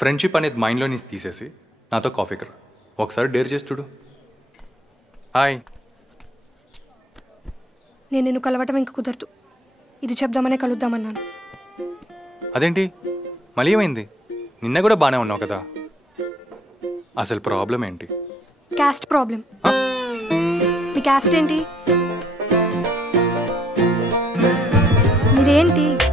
Friendship అనేది మైండ్లో నుంచి తీసేసి నాతో కాఫీకి రా. ఒకసారి డేర్ చేసి చూడు. హాయ్. నేను నిన్ను కలవటం ఇంక కుదరదు. ఇది చెప్దామనే కలుద్దామన్నాను. అదేంటి మళ్ళీ ఏమైంది? నిన్న కూడా బాగానే ఉన్నావు కదా. అసలు ప్రాబ్లం ఏంటి? Caste problem. మీ క్యాస్ట్ ఏంటి? మీరేంటి?